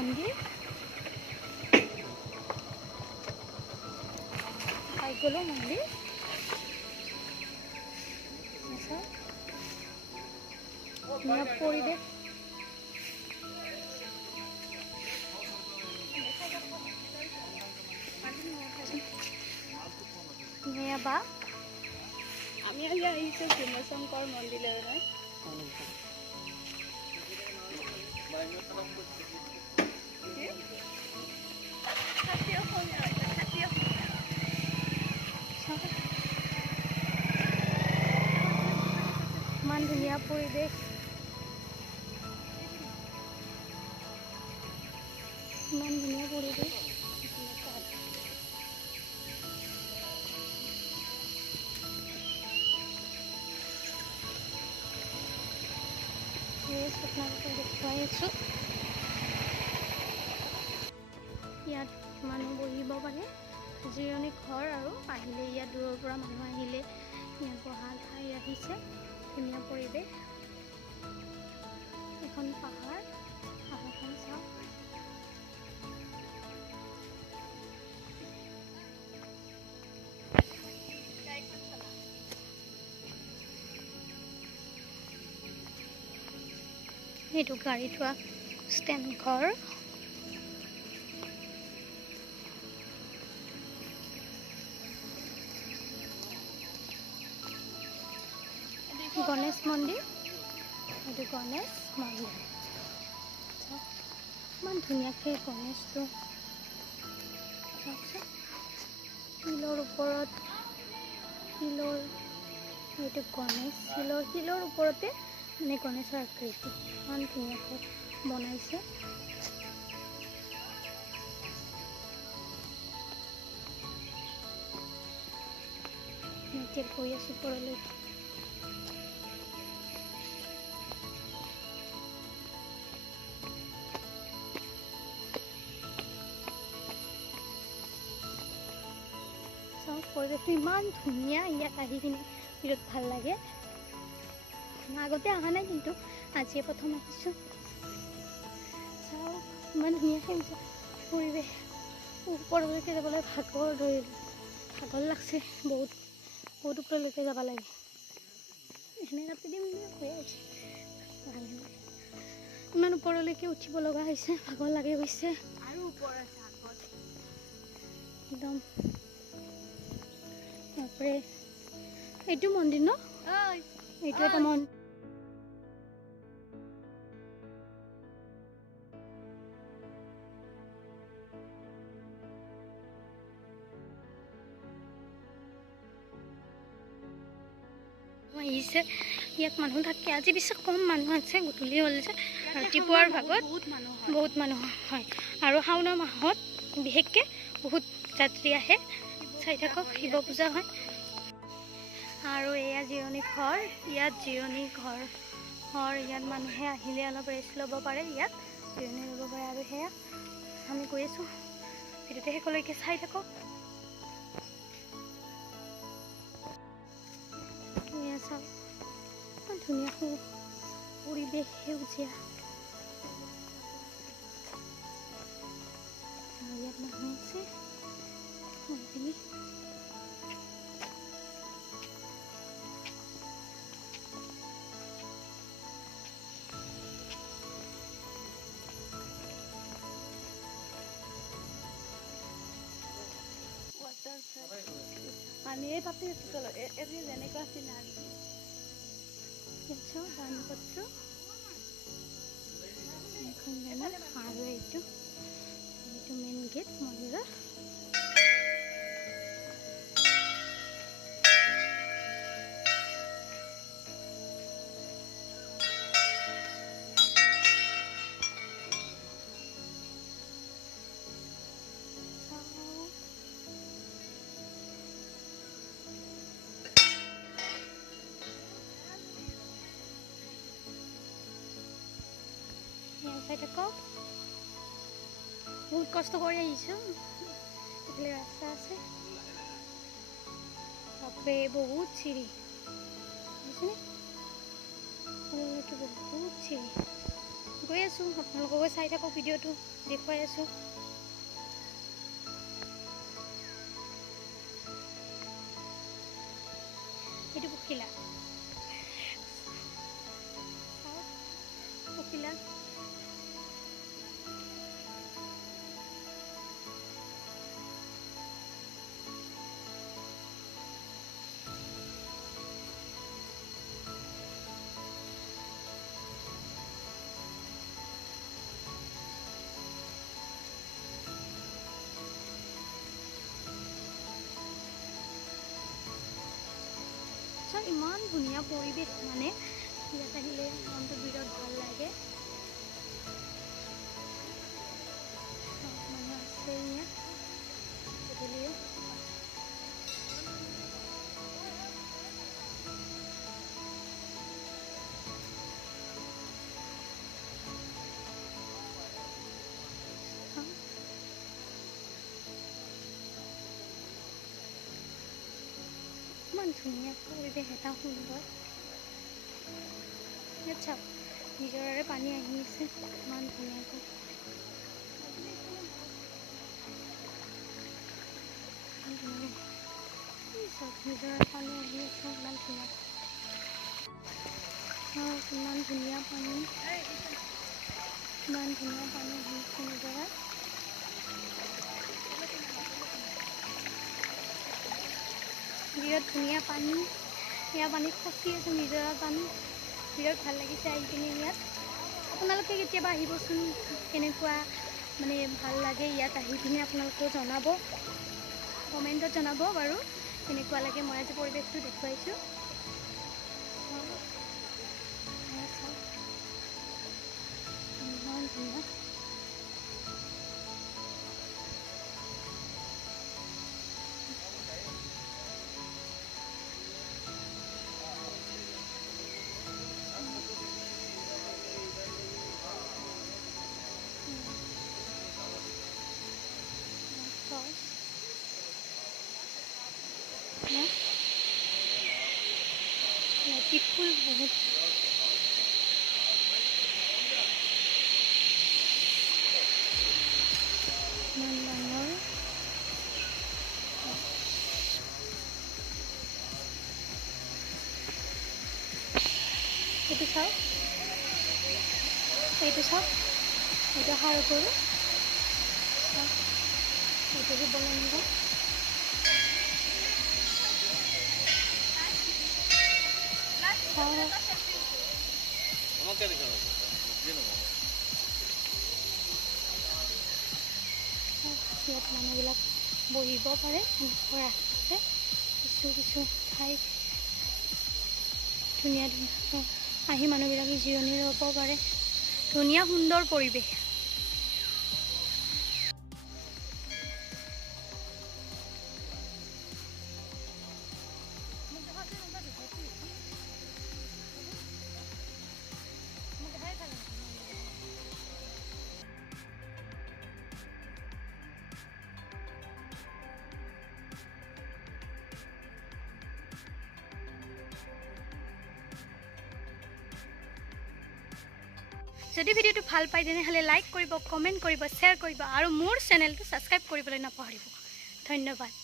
মন্দিৰ পাই গ'লো মন্দিৰ পৰিৱেশ বা আমি আজি আহিছোঁ ভীমশংকৰ মন্দিৰলৈ। ইমান ধুনীয়া পৰিৱেশ, ইমান ধুনীয়া পৰিৱেশ। আপোনালোকক দেখুৱাই আছোঁ, ইয়াত মানুহ বহিব পাৰে, জিৰণি ঘৰ আৰু আহিলে ইয়াত দূৰৰ পৰা মানুহ আহিলে ইয়াত বহা ঠাই ৰাখিছে। ধুনীয়া পৰিৱেশ, এখন পাহাৰ, পাহাৰখন চাওক। এইটো গাড়ী থোৱা ষ্টেণ্ড ঘৰ। গণেশ মন্দিৰ, এইটো গণেশ মন্দিৰ। ইমান ধুনীয়াকৈ গণেশটো চাওকচোন, শিলৰ ওপৰত, শিলৰ এইটো গণেশ শিলৰ ওপৰতে মানে গণেশৰ আকৃতি ইমান ধুনীয়াকৈ বনাইছে। এতিয়া গৈ আছোঁ ওপৰলৈ। পৰিৱেশটো ইমান ধুনীয়া, ইয়াত আহি কিনে বিৰাট ভাল লাগে। আগতে অহা নাই, কিন্তু আজিয়ে প্ৰথম আহিছোঁ। চাওক ইমান ধুনীয়া সেউজীয়া পৰিৱেশ। ওপৰলৈকে যাবলৈ ভাগৰ লাগছে, বহুত ওপৰলৈকে যাব লাগে। এনে কাটি দিম হৈ আছে, ইমান ওপৰলৈকে উঠিব লগা হৈছে, ভাগৰ লাগি গৈছে। আৰু ওপৰ আছে আগত একদম। তাৰপৰে এইটো মন্দিৰ ন, এইটো এটা মন্দিৰ। আহিছে ইয়াত মানুহ থাকে, আজি পিছে কম মানুহ আছে, গধূলি হ'ল যে ৰাতিপুৱাৰ ভাগত বহুত মানুহ হয়। আৰু শাওণৰ মাহত বিশেষকৈ বহুত যাত্ৰী আহে। চাই থাকক, শিৱ পূজা হয়। আৰু এয়া জিৰণি ঘৰ, ইয়াত জিৰণি ঘৰ ইয়াত মানুহে আহিলে অলপ ৰেষ্ট ল'ব পাৰে, ইয়াত জিৰণি ল'ব পাৰে। আৰু সেয়া আমি গৈ আছোঁ, ভিডিঅ'টো শেষলৈকে চাই থাকক। এয়া চাওক, ধুনীয়া পৰিৱেশ, সেউজীয়া। ইয়াত মানুহ আছে এইখিনি। পানীয়ে তাতে যেনেকুৱা চিনাৰী দানপত্ৰ এখন জানা। আৰু এইটো মেইন গেট মন্দিৰৰ। চাই থাকক, বহুত কষ্ট কৰি আহিছোঁ। এইফালে ৰাস্তা আছে, বাপৰে বহুত চিৰি, বুজিছেনে? বহুত চিৰি। গৈ আছোঁ, আপোনালোককো চাই থাকক, ভিডিঅ'টো দেখুৱাই আছোঁ। এইটো পখিলা, পখিলা চব ইমান ধুনীয়া পৰিৱেশ, মানে ইয়াত আহিলে মনটো বিৰাট ভাল লাগে। মানুহ আছে ইয়াত গধূলিও। ইমান ধুনীয়া পৰিৱেশ, এটা সুন্দৰ। ইয়াত চাওক, নিজৰাৰে পানী আহি আছে ইমান ধুনীয়াকৈ। চাওক, নিজৰাৰ পানী আহি আছে ইমান ধুনীয়া, ইমান ধুনীয়া পানী, ইমান ধুনীয়া পানী আহি আছে নিজৰাত। বিৰাট ধুনীয়া পানী, এয়া পানীত খচি আছে, নিজৰাৰ পানী। বিৰাট ভাল লাগিছে আহি কিনে ইয়াত। আপোনালোকে কেতিয়াবা আহিবচোন, কেনেকুৱা মানে ভাল লাগে ইয়াত আহি পিনে আপোনালোকেও জনাব, কমেণ্টত জনাব বাৰু কেনেকুৱা লাগে। মই আজি পৰিৱেশটো দেখুৱাইছোঁ। ইমান ধুনীয়া, লতি ফুল বহুত, ইমান ডাঙৰ। এইটো চাওক, এইটো চাওক, এইটো সাৰ গৰু, চাওক এইটো দিব লাগিব। ইয়াত মানুহবিলাক বহিব পাৰে, ৰাখিছে কিছু কিছু ঠাই, ধুনীয়া ধুনীয়া আহি মানুহবিলাকে জিৰণি ল'ব পাৰে। ধুনীয়া সুন্দৰ পৰিৱেশ। যদি ভিডিঅ'টো ভাল পায় তেনেহ'লে লাইক কৰিব, কমেণ্ট কৰিব, শ্বেয়াৰ কৰিব আৰু মোৰ চেনেলটো ছাবস্ক্ৰাইব কৰিবলৈ নাপাহৰিব। ধন্যবাদ।